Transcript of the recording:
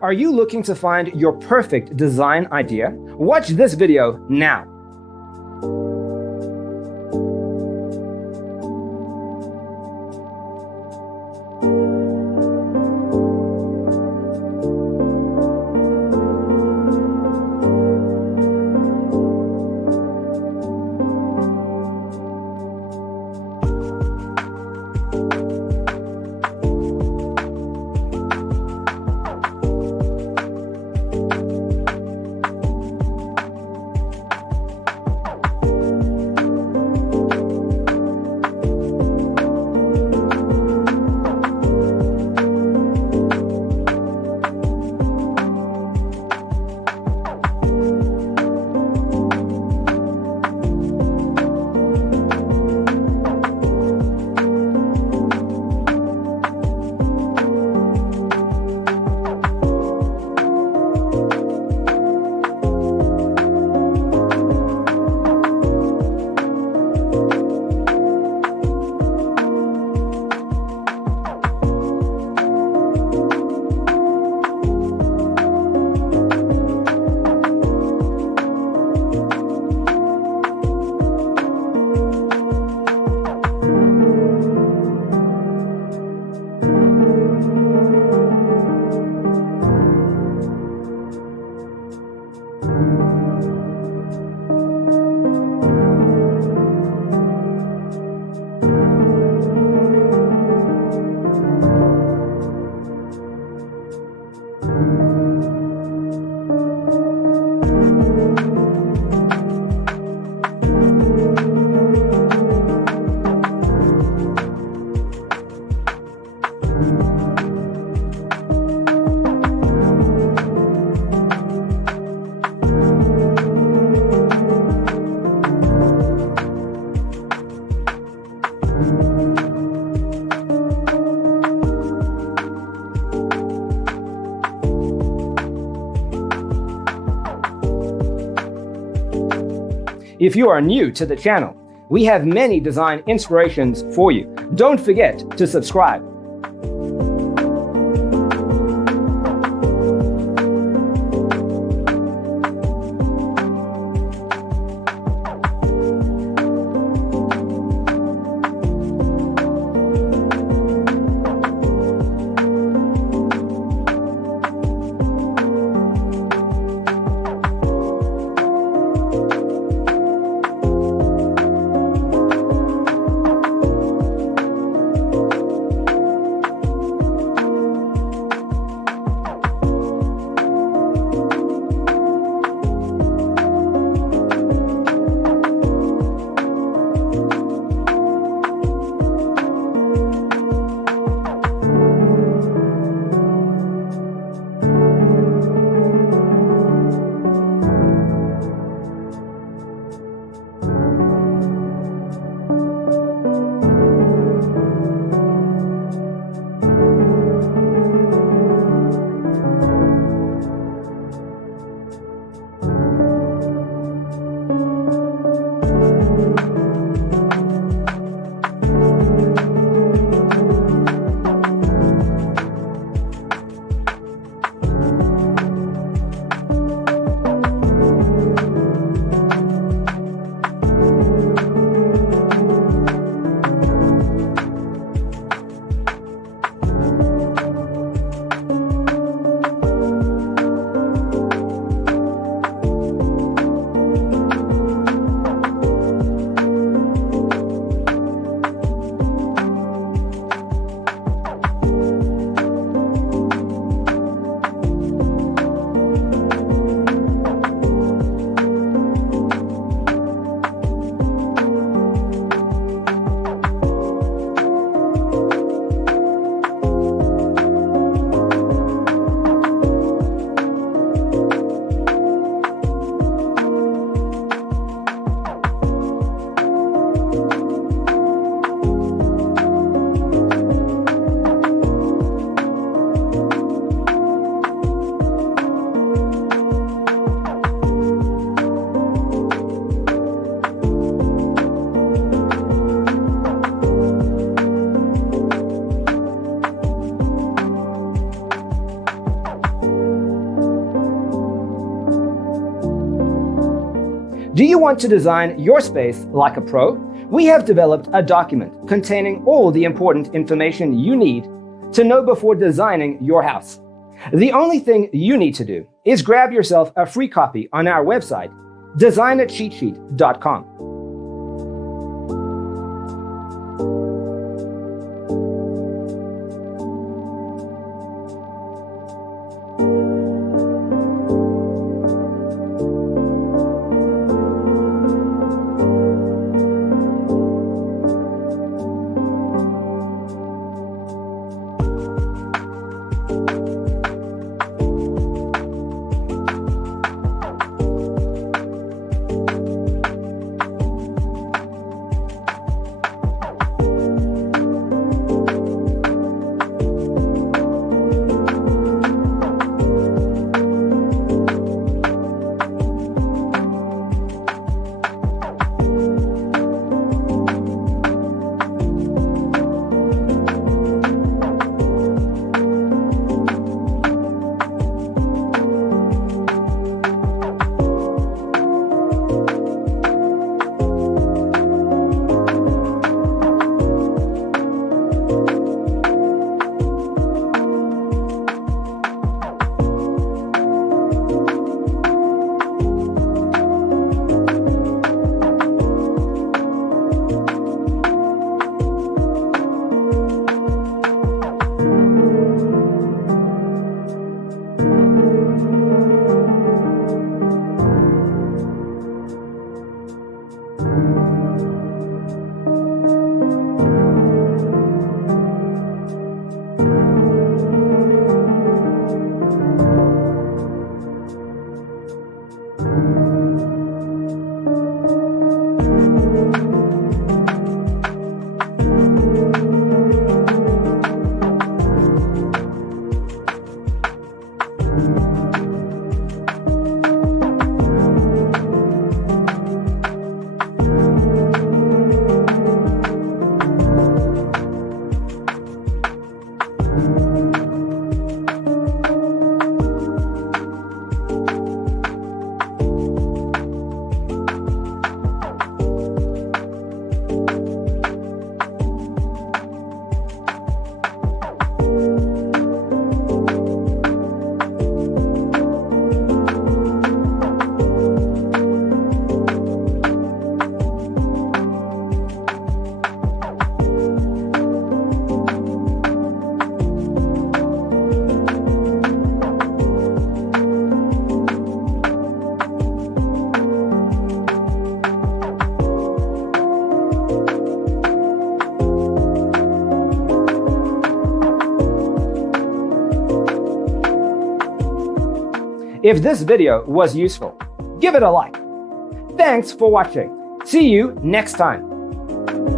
Are you looking to find your perfect design idea? Watch this video now. If you are new to the channel, we have many design inspirations for you. Don't forget to subscribe. Do you want to design your space like a pro? We have developed a document containing all the important information you need to know before designing your house. The only thing you need to do is grab yourself a free copy on our website, designacheatsheet.com. If this video was useful, give it a like. Thanks for watching. See you next time.